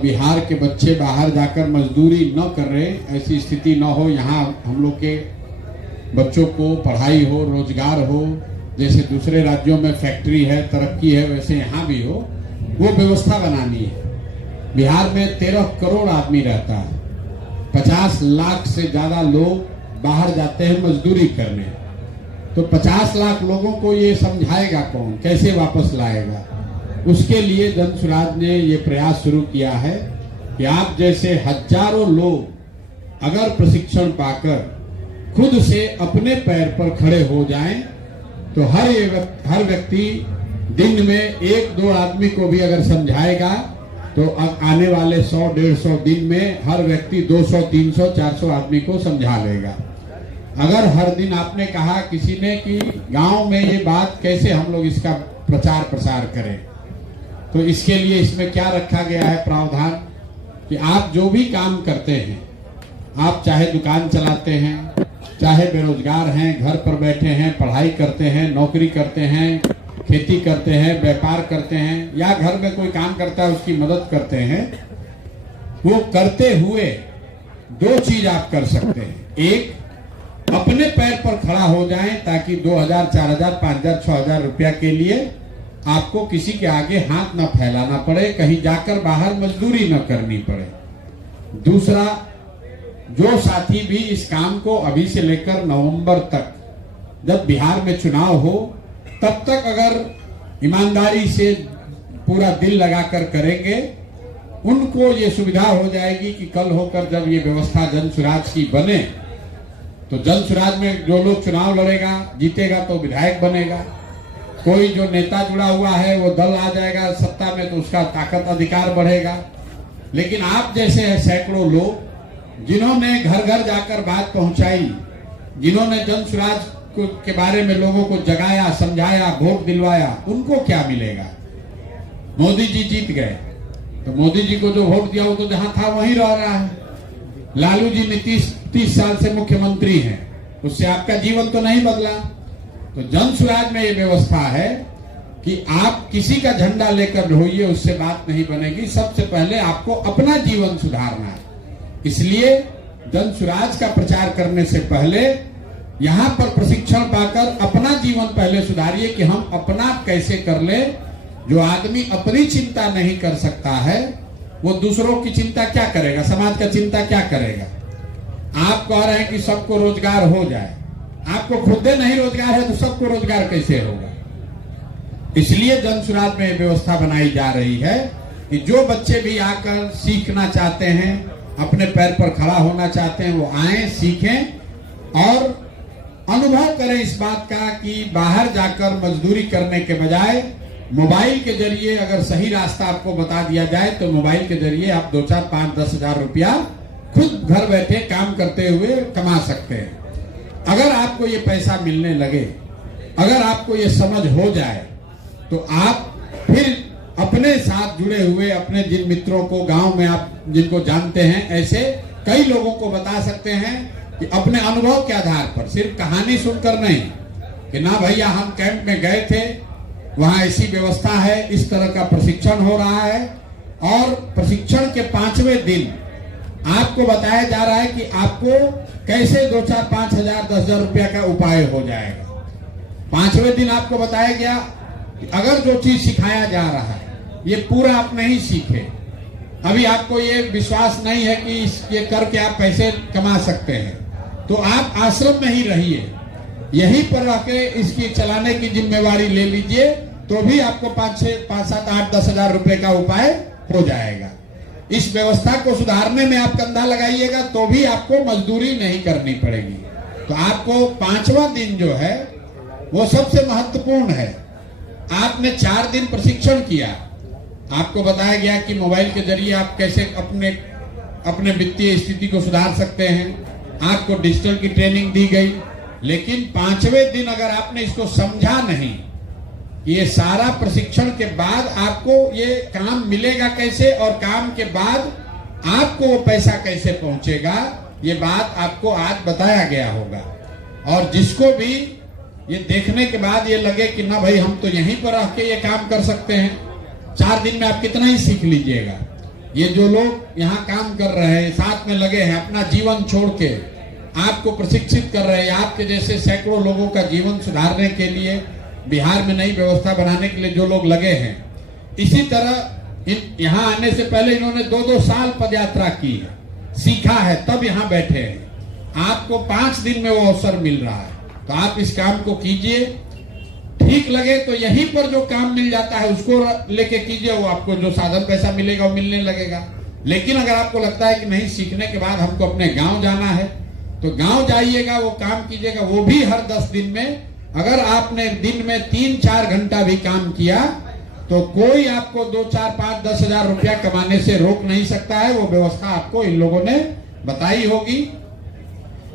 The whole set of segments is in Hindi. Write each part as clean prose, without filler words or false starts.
बिहार के बच्चे बाहर जाकर मजदूरी न कर रहे, ऐसी स्थिति न हो। यहाँ हम लोग के बच्चों को पढ़ाई हो, रोजगार हो, जैसे दूसरे राज्यों में फैक्ट्री है, तरक्की है, वैसे यहाँ भी हो, वो व्यवस्था बनानी है। बिहार में 13 करोड़ आदमी रहता है, 50 लाख से ज्यादा लोग बाहर जाते हैं मजदूरी करने। तो 50 लाख लोगों को ये समझाएगा कौन, कैसे वापस लाएगा? उसके लिए जन सुराज ने ये प्रयास शुरू किया है कि आप जैसे हजारों लोग अगर प्रशिक्षण पाकर खुद से अपने पैर पर खड़े हो जाएं, तो हर व्यक्ति दिन में 1-2 आदमी को भी अगर समझाएगा तो आने वाले 100-150 दिन में हर व्यक्ति 200, 300, 400 आदमी को समझा लेगा। अगर हर दिन आपने कहा किसी ने कि गांव में ये बात कैसे हम लोग इसका प्रचार प्रसार करें, तो इसके लिए इसमें क्या रखा गया है प्रावधान कि आप जो भी काम करते हैं, आप चाहे दुकान चलाते हैं, चाहे बेरोजगार हैं, घर पर बैठे हैं, पढ़ाई करते हैं, नौकरी करते हैं, खेती करते हैं, व्यापार करते हैं, या घर में कोई काम करता है उसकी मदद करते हैं, वो करते हुए 2 चीज आप कर सकते हैं। एक, अपने पैर पर खड़ा हो जाएं ताकि 2000, 4000, 5000, 6000 रुपया के लिए आपको किसी के आगे हाथ न फैलाना पड़े, कहीं जाकर बाहर मजदूरी न करनी पड़े। दूसरा, जो साथी भी इस काम को अभी से लेकर नवंबर तक, जब बिहार में चुनाव हो तब तक अगर ईमानदारी से पूरा दिल लगाकर करेंगे, उनको ये सुविधा हो जाएगी कि कल होकर जब ये व्यवस्था जन सुराज की बने, तो जन सुराज में जो लोग चुनाव लड़ेगा, जीतेगा तो विधायक बनेगा। कोई जो नेता जुड़ा हुआ है वो दल आ जाएगा सत्ता में, तो उसका ताकत अधिकार बढ़ेगा। लेकिन आप जैसे सैकड़ों लोग जिन्होंने घर घर जाकर बात पहुंचाई, जिन्होंने जन सुराज के बारे में लोगों को जगाया, समझाया, वोट दिलवाया, उनको क्या मिलेगा? मोदी जी जीत गए तो मोदी जी को जो वोट दिया वो तो जहां था वहीं रह रहा है। लालू जी नीतीश 30 साल से मुख्यमंत्री हैं, उससे आपका जीवन तो नहीं बदला। तो जन सुराज में ये व्यवस्था है कि आप किसी का झंडा लेकर ढोइए, उससे बात नहीं बनेगी। सबसे पहले आपको अपना जीवन सुधारना है। इसलिए जन सुराज का प्रचार करने से पहले यहाँ पर प्रशिक्षण पाकर अपना जीवन पहले सुधारिए कि हम अपना कैसे कर ले। जो आदमी अपनी चिंता नहीं कर सकता है वो दूसरों की चिंता क्या करेगा, समाज का चिंता क्या करेगा? आप कह रहे हैं कि सबको रोजगार हो जाए, आपको खुद नहीं रोजगार है तो सबको रोजगार कैसे होगा? इसलिए जन सुराज में व्यवस्था बनाई जा रही है कि जो बच्चे भी आकर सीखना चाहते हैं, अपने पैर पर खड़ा होना चाहते हैं, वो आए, सीखें और अनुभव करें इस बात का कि बाहर जाकर मजदूरी करने के बजाय मोबाइल के जरिए अगर सही रास्ता आपको बता दिया जाए तो मोबाइल के जरिए आप 2, 4, 5, 10 हजार रुपया खुद घर बैठे काम करते हुए कमा सकते हैं। अगर आपको ये पैसा मिलने लगे, अगर आपको ये समझ हो जाए, तो आप फिर अपने साथ जुड़े हुए अपने जिन मित्रों को गांव में आप जिनको जानते हैं, ऐसे कई लोगों को बता सकते हैं कि अपने अनुभव के आधार पर, सिर्फ कहानी सुनकर नहीं कि ना भैया हम कैंप में गए थे, वहां ऐसी व्यवस्था है, इस तरह का प्रशिक्षण हो रहा है, और प्रशिक्षण के 5वें दिन आपको बताया जा रहा है कि आपको कैसे 2, 4, 5 हजार, 10 हजार रुपया का उपाय हो जाएगा। 5वें दिन आपको बताया गया कि अगर जो चीज सिखाया जा रहा है ये पूरा आप नहीं सीखे, अभी आपको ये विश्वास नहीं है कि ये करके आप पैसे कमा सकते हैं, तो आप आश्रम में ही रहिए, यहीं पर रह के इसकी चलाने की जिम्मेवारी ले लीजिए, तो भी आपको 5, 7, 8, 10 हजार रुपए का उपाय हो जाएगा। इस व्यवस्था को सुधारने में आप कंधा लगाइएगा तो भी आपको मजदूरी नहीं करनी पड़ेगी। तो आपको 5वां दिन जो है वो सबसे महत्वपूर्ण है। आपने 4 दिन प्रशिक्षण किया, आपको बताया गया कि मोबाइल के जरिए आप कैसे अपने वित्तीय स्थिति को सुधार सकते हैं, आपको डिजिटल की ट्रेनिंग दी गई। लेकिन 5वें दिन अगर आपने इसको समझा नहीं, ये सारा प्रशिक्षण के बाद आपको ये काम मिलेगा कैसे और काम के बाद आपको वो पैसा कैसे पहुंचेगा, ये बात आपको आज बताया गया होगा। और जिसको भी ये देखने के बाद ये लगे कि ना भाई हम तो यहीं पर रह के ये काम कर सकते हैं, 4 दिन में आप कितना ही सीख लीजिएगा, ये जो लोग यहाँ काम कर रहे हैं, साथ में लगे हैं, अपना जीवन छोड़ के आपको प्रशिक्षित कर रहे हैं, आपके जैसे सैकड़ों लोगों का जीवन सुधारने के लिए, बिहार में नई व्यवस्था बनाने के लिए जो लोग लगे हैं, इसी तरह यहाँ आने से पहले इन्होंने 2-2 साल पदयात्रा की है, सीखा है, तब यहाँ बैठे हैं। आपको 5 दिन में वो अवसर मिल रहा है, तो आप इस काम को कीजिए। ठीक लगे तो यहीं पर जो काम मिल जाता है उसको लेके कीजिए, वो आपको जो साधन पैसा मिलेगा वो मिलने लगेगा। लेकिन अगर आपको लगता है कि नहीं, सीखने के बाद हमको अपने गांव जाना है, तो गांव जाइएगा, वो काम कीजिएगा, वो भी हर 10 दिन में। अगर आपने दिन में 3-4 घंटा भी काम किया तो कोई आपको 2, 4, 5, 10 हजार रुपया कमाने से रोक नहीं सकता है। वो व्यवस्था आपको इन लोगों ने बताई होगी।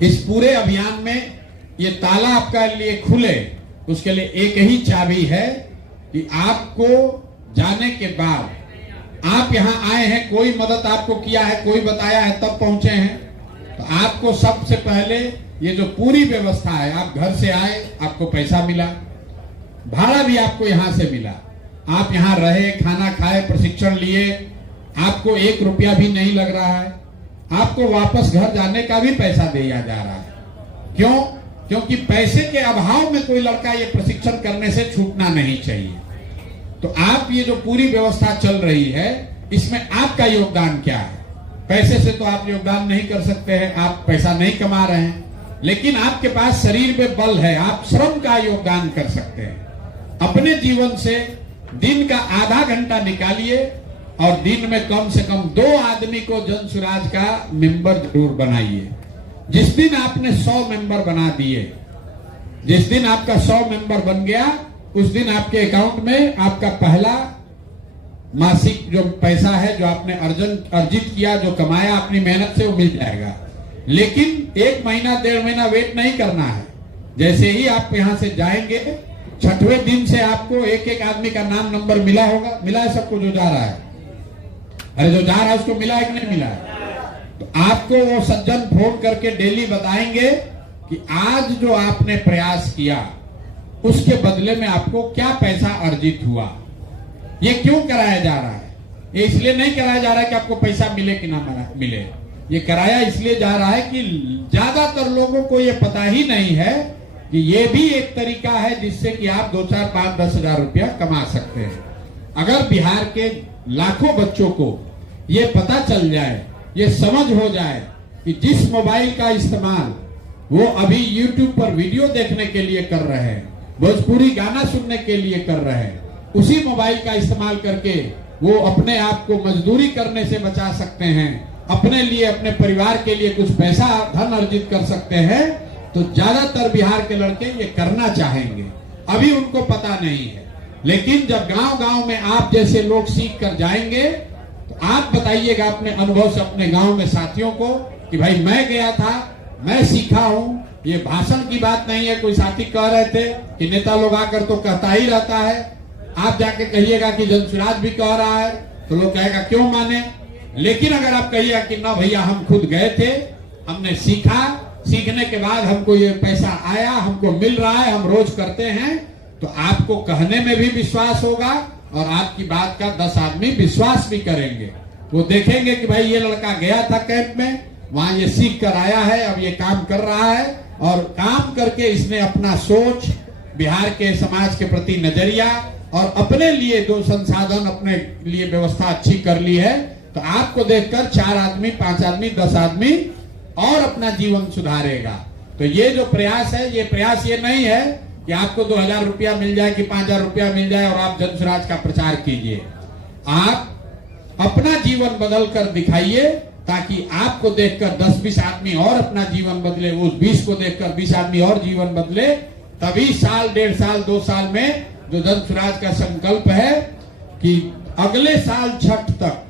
इस पूरे अभियान में ये ताला आपका लिए खुले, उसके लिए एक ही चाबी है कि आपको जाने के बाद आप यहाँ आए हैं, कोई मदद आपको किया है, कोई बताया है, तब पहुंचे हैं, तो आपको सबसे पहले ये जो पूरी व्यवस्था है, आप घर से आए, आपको पैसा मिला, भाड़ा भी आपको यहाँ से मिला, आप यहाँ रहे, खाना खाए, प्रशिक्षण लिए, आपको 1 रुपया भी नहीं लग रहा है, आपको वापस घर जाने का भी पैसा दिया जा रहा है। क्यों? क्योंकि पैसे के अभाव में कोई लड़का ये प्रशिक्षण करने से छूटना नहीं चाहिए। तो आप ये जो पूरी व्यवस्था चल रही है, इसमें आपका योगदान क्या है? पैसे से तो आप योगदान नहीं कर सकते हैं, आप पैसा नहीं कमा रहे हैं, लेकिन आपके पास शरीर में बल है, आप श्रम का योगदान कर सकते हैं। अपने जीवन से दिन का आधा घंटा निकालिए और दिन में कम से कम 2 आदमी को जन सुराज का मेंबर जरूर बनाइए। जिस दिन आपने 100 मेंबर बना दिए, जिस दिन आपका 100 मेंबर बन गया, उस दिन आपके अकाउंट में आपका पहला मासिक जो पैसा है, जो आपने अर्जित किया, जो कमाया अपनी मेहनत से, वो मिल जाएगा। लेकिन 1 महीना 1.5 महीना वेट नहीं करना है। जैसे ही आप यहाँ से जाएंगे, 6वें दिन से आपको एक आदमी का नाम नंबर मिला होगा। मिला है सबको जो जा रहा है? अरे जो जा रहा है उसको मिला है कि नहीं मिला है? तो आपको वो सज्जन फोन करके डेली बताएंगे कि आज जो आपने प्रयास किया उसके बदले में आपको क्या पैसा अर्जित हुआ। ये क्यों कराया जा रहा है? ये इसलिए नहीं कराया जा रहा है कि आपको पैसा मिले कि ना मिले, ये कराया इसलिए जा रहा है कि ज्यादातर लोगों को ये पता ही नहीं है कि ये भी एक तरीका है जिससे कि आप 2, 4, 5, 10 हजार रुपया कमा सकते हैं। अगर बिहार के लाखों बच्चों को ये पता चल जाए, ये समझ हो जाए कि जिस मोबाइल का इस्तेमाल वो अभी YouTube पर वीडियो देखने के लिए कर रहे हैं, भोजपुरी गाना सुनने के लिए कर रहे हैं, उसी मोबाइल का इस्तेमाल करके वो अपने आप को मजदूरी करने से बचा सकते हैं, अपने लिए, अपने परिवार के लिए कुछ पैसा धन अर्जित कर सकते हैं, तो ज्यादातर बिहार के लड़के ये करना चाहेंगे। अभी उनको पता नहीं है, लेकिन जब गांव-गांव में आप जैसे लोग सीख कर जाएंगे, तो आप बताइएगा अपने अनुभव से अपने गांव में साथियों को कि भाई मैं गया था, मैं सीखा हूं। ये भाषण की बात नहीं है। कोई साथी कह रहे थे कि नेता लोग आकर तो कहता ही रहता है, आप जाके कहिएगा कि जनसुराज भी कह रहा है, तो लोग कहेगा क्यों माने। लेकिन अगर आप कहिएगा कि ना भैया हम खुद गए थे, हमने सीखा, सीखने के बाद हमको ये पैसा आया, हमको मिल रहा है, हम रोज करते हैं, तो आपको कहने में भी विश्वास होगा और आपकी बात का 10 आदमी विश्वास भी करेंगे। वो देखेंगे कि भाई ये लड़का गया था कैंप में, वहां ये सीख कर आया है, अब ये काम कर रहा है और काम करके इसने अपना सोच, बिहार के समाज के प्रति नजरिया और अपने लिए जो संसाधन, अपने लिए व्यवस्था अच्छी कर ली है। तो आपको देखकर 4 आदमी, 5 आदमी, 10 आदमी और अपना जीवन सुधारेगा। तो ये जो प्रयास है, ये प्रयास ये नहीं है कि आपको 2000 रुपया मिल जाए कि 5000 रुपया मिल जाए और आप जनसुराज का प्रचार कीजिए। आप अपना जीवन बदल कर दिखाइए ताकि आपको देखकर 10-20 आदमी और अपना जीवन बदले, उस 20 को देखकर 20 आदमी और जीवन बदले। तभी साल, 1.5 साल, 2 साल में जो जनसुराज का संकल्प है कि अगले साल छठ तक,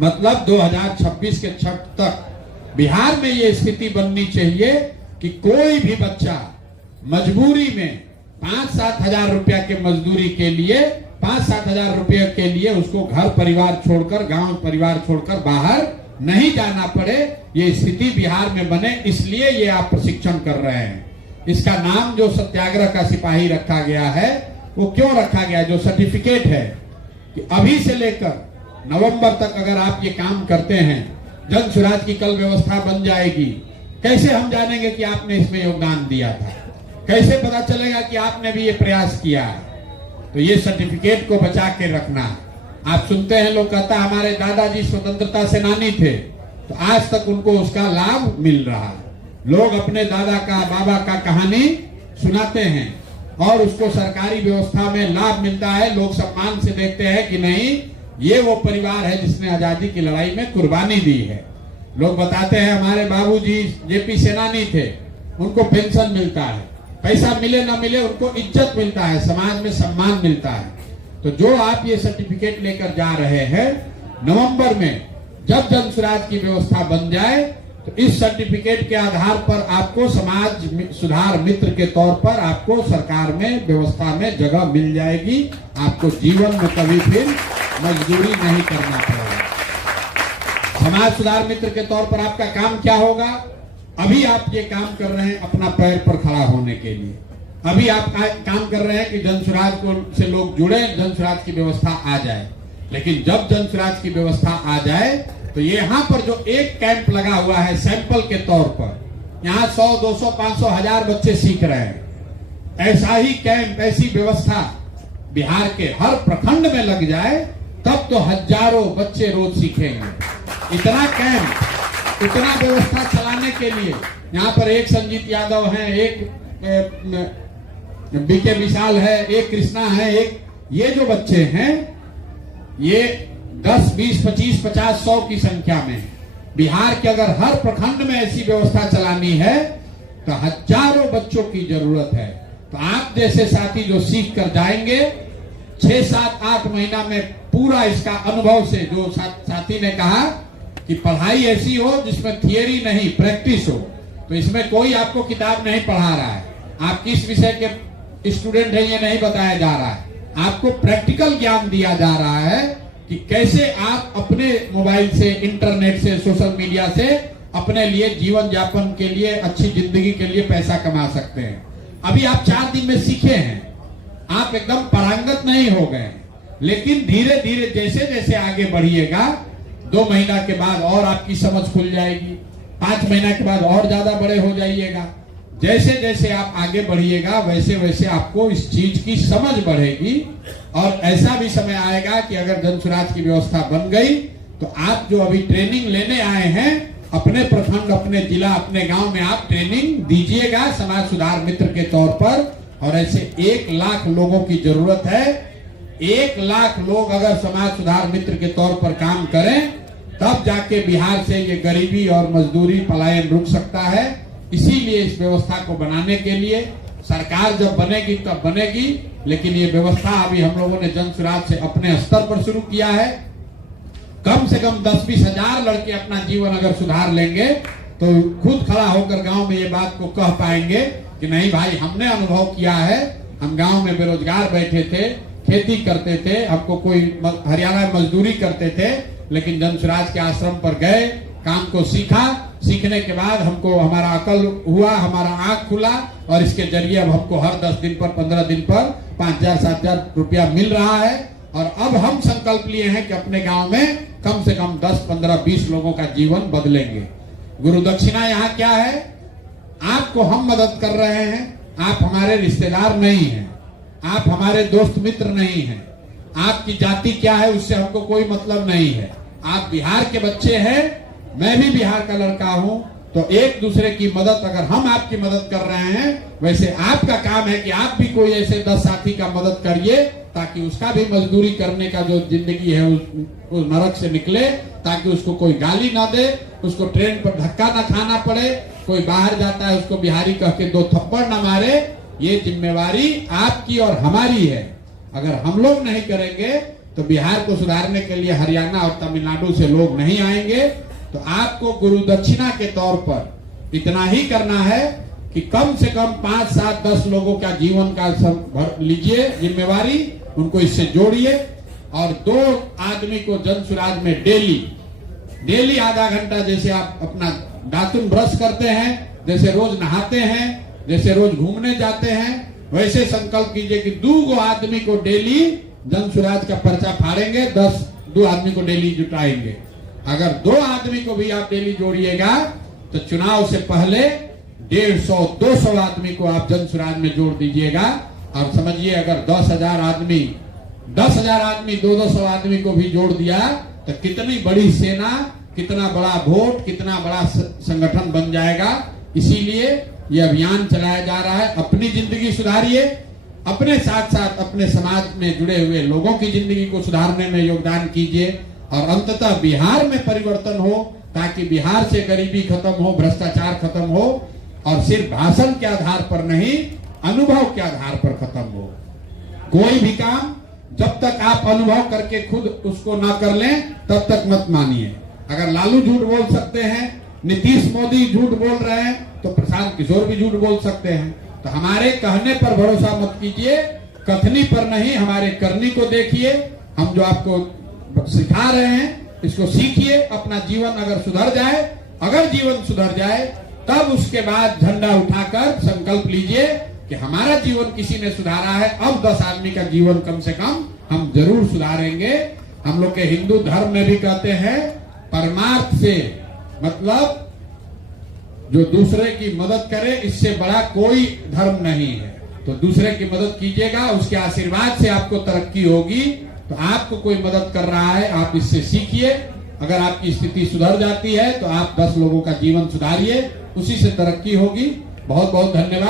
मतलब 2026 के छठ तक बिहार में ये स्थिति बननी चाहिए कि कोई भी बच्चा मजबूरी में 5-7 हजार रुपया के मजदूरी के लिए, 5-7 हजार रुपये के लिए उसको घर परिवार छोड़कर, गांव परिवार छोड़कर बाहर नहीं जाना पड़े। ये स्थिति बिहार में बने, इसलिए ये आप प्रशिक्षण कर रहे हैं। इसका नाम जो सत्याग्रह का सिपाही रखा गया है, वो क्यों रखा गया? जो सर्टिफिकेट है कि अभी से लेकर नवंबर तक अगर आप ये काम करते हैं, जन स्वराज की कल व्यवस्था बन जाएगी। कैसे हम जानेंगे कि आपने इसमें योगदान दिया था? कैसे पता चलेगा कि आपने भी ये प्रयास किया है? तो ये सर्टिफिकेट को बचा के रखना। आप सुनते हैं लोग कहता है हमारे दादाजी स्वतंत्रता सेनानी थे, तो आज तक उनको उसका लाभ मिल रहा है। लोग अपने दादा का बाबा का कहानी सुनाते हैं और उसको सरकारी व्यवस्था में लाभ मिलता है। लोग सम्मान से देखते हैं कि नहीं, ये वो परिवार है जिसने आजादी की लड़ाई में कुर्बानी दी है। लोग बताते हैं हमारे बाबूजी जेपी सेनानी थे, उनको पेंशन मिलता है, पैसा मिले ना मिले उनको इज्जत मिलता है, समाज में सम्मान मिलता है। तो जो आप ये सर्टिफिकेट लेकर जा रहे हैं, नवंबर में जब जन स्वराज की व्यवस्था बन जाए तो इस सर्टिफिकेट के आधार पर आपको समाज सुधार मित्र के तौर पर आपको सरकार में व्यवस्था में जगह मिल जाएगी। आपको जीवन में कभी फिर मजदूरी नहीं करना पड़ेगा। समाज सुधार मित्र के तौर पर आपका काम क्या होगा? अभी आप ये काम कर रहे हैं अपना पैर पर खड़ा होने के लिए। अभी आप काम कर रहे हैं कि जन स्वराज को से लोग जुड़े, जन स्वराज की व्यवस्था आ जाए। लेकिन जब जन स्वराज की व्यवस्था आ जाए तो यहाँ पर जो एक कैंप लगा हुआ है सैंपल के तौर पर, यहाँ 100, 200, 500, 1000 बच्चे सीख रहे हैं। ऐसा ही कैंप, ऐसी व्यवस्था बिहार के हर प्रखंड में लग जाए तब तो हजारों बच्चे रोज सीखेंगे। इतना कैंप, इतना व्यवस्था चलाने के लिए यहाँ पर एक संजीत यादव है, एक बीके विशाल है, एक कृष्णा है, एक ये जो बच्चे हैं ये 10, 20, 25, 50, 100 की संख्या में बिहार के अगर हर प्रखंड में ऐसी व्यवस्था चलानी है तो हजारों बच्चों की जरूरत है। तो आप जैसे साथी जो सीख कर जाएंगे 6, 7, 8 महीना में पूरा इसका अनुभव से, जो साथी ने कहा कि पढ़ाई ऐसी हो जिसमें थियरी नहीं प्रैक्टिस हो, तो इसमें कोई आपको किताब नहीं पढ़ा रहा है, आप किस विषय के स्टूडेंट हैं ये नहीं बताया जा रहा है, आपको प्रैक्टिकल ज्ञान दिया जा रहा है कि कैसे आप अपने मोबाइल से, इंटरनेट से, सोशल मीडिया से अपने लिए जीवन यापन के लिए, अच्छी जिंदगी के लिए पैसा कमा सकते हैं। अभी आप 4 दिन में सीखे हैं, आप एकदम पारंगत नहीं हो गए, लेकिन धीरे धीरे जैसे जैसे आगे बढ़िएगा 2 महीना के बाद और आपकी समझ खुल जाएगी, 5 महीना के बाद और ज्यादा बड़े हो जाइएगा। जैसे जैसे आप आगे बढ़िएगा वैसे वैसे आपको इस चीज की समझ बढ़ेगी और ऐसा भी समय आएगा कि अगर जन स्वराज की व्यवस्था बन गई तो आप जो अभी ट्रेनिंग लेने आए हैं अपने प्रखंड, अपने जिला, अपने गांव में आप ट्रेनिंग दीजिएगा समाज सुधार मित्र के तौर पर। और ऐसे 1 लाख लोगों की जरूरत है। 1 लाख लोग अगर समाज सुधार मित्र के तौर पर काम करें तब जाके बिहार से ये गरीबी और मजदूरी पलायन रुक सकता है। इसीलिए इस व्यवस्था को बनाने के लिए सरकार जब बनेगी तब बनेगी, लेकिन ये व्यवस्था अभी हम लोगों ने जन स्वराज से अपने स्तर पर शुरू किया है। कम से कम 10-20 हजार लड़के अपना जीवन अगर सुधार लेंगे तो खुद खड़ा होकर गांव में ये बात को कह पाएंगे कि नहीं भाई, हमने अनुभव किया है, हम गांव में बेरोजगार बैठे थे, खेती करते थे, हमको कोई हरियाणा में मजदूरी करते थे, लेकिन जन स्वराज के आश्रम पर गए, काम को सीखा, सीखने के बाद हमको हमारा अकल हुआ, हमारा आंख खुला और इसके जरिए अब हमको हर 10 दिन पर, 15 दिन पर 5,000-7,000 रुपया मिल रहा है। और अब हम संकल्प लिए हैं कि अपने गांव में कम से कम 10, 15, 20 लोगों का जीवन बदलेंगे। गुरु दक्षिणा यहाँ क्या है? आपको हम मदद कर रहे हैं, आप हमारे रिश्तेदार नहीं हैं, आप हमारे दोस्त मित्र नहीं हैं, आपकी जाति क्या है उससे हमको कोई मतलब नहीं है। आप बिहार के बच्चे हैं, मैं भी बिहार का लड़का हूं, तो एक दूसरे की मदद, अगर हम आपकी मदद कर रहे हैं वैसे आपका काम है कि आप भी कोई ऐसे 10 साथी का मदद करिए ताकि उसका भी मजदूरी करने का जो जिंदगी है उस नरक से निकले, ताकि उसको कोई गाली ना दे, उसको ट्रेन पर धक्का ना खाना पड़े, कोई बाहर जाता है उसको बिहारी कह के 2 थप्पड़ ना मारे। ये जिम्मेवारी आपकी और हमारी है। अगर हम लोग नहीं करेंगे तो बिहार को सुधारने के लिए हरियाणा और तमिलनाडु से लोग नहीं आएंगे। तो आपको गुरु दक्षिणा के तौर पर इतना ही करना है कि कम से कम 5, 7, 10 लोगों का जीवन का सब लीजिए जिम्मेवारी, उनको इससे जोड़िए और 2 आदमी को जन स्वराज में डेली आधा घंटा, जैसे आप अपना दातुन ब्रश करते हैं, जैसे रोज नहाते हैं, जैसे रोज घूमने जाते हैं, वैसे संकल्प कीजिए कि 2 आदमी को डेली जन स्वराज का पर्चा फाड़ेंगे। 2 आदमी को डेली जुटाएंगे। अगर 2 आदमी को भी आप डेली जोड़िएगा तो चुनाव से पहले 150-200 आदमी को आप जन सुराज में जोड़ दीजिएगा। और समझिए अगर 10,000 आदमी 200 आदमी को भी जोड़ दिया तो कितनी बड़ी सेना, कितना बड़ा वोट, कितना बड़ा संगठन बन जाएगा। इसीलिए यह अभियान चलाया जा रहा है। अपनी जिंदगी सुधारिए, अपने साथ साथ अपने समाज में जुड़े हुए लोगों की जिंदगी को सुधारने में योगदान कीजिए और अंततः बिहार में परिवर्तन हो, ताकि बिहार से गरीबी खत्म हो, भ्रष्टाचार खत्म हो और सिर्फ भाषण के आधार पर नहीं, अनुभव के आधार पर खत्म हो। कोई भी काम जब तक आप अनुभव करके खुद उसको ना कर लें तब तक मत मानिए। अगर लालू झूठ बोल सकते हैं, नीतीश मोदी झूठ बोल रहे हैं, तो प्रशांत किशोर भी झूठ बोल सकते हैं। तो हमारे कहने पर भरोसा मत कीजिए, कथनी पर नहीं, हमारे करनी को देखिए। हम जो आपको सिखा रहे हैं इसको सीखिए। अपना जीवन अगर सुधर जाए, अगर जीवन सुधर जाए तब उसके बाद झंडा उठाकर संकल्प लीजिए कि हमारा जीवन किसी ने सुधारा है, अब 10 आदमी का जीवन कम से कम हम जरूर सुधारेंगे। हम लोग के हिंदू धर्म में भी कहते हैं परमार्थ से मतलब जो दूसरे की मदद करे, इससे बड़ा कोई धर्म नहीं है। तो दूसरे की मदद कीजिएगा, उसके आशीर्वाद से आपको तरक्की होगी। तो आपको कोई मदद कर रहा है, आप इससे सीखिए। अगर आपकी स्थिति सुधर जाती है तो आप 10 लोगों का जीवन सुधारिए, उसी से तरक्की होगी। बहुत बहुत धन्यवाद।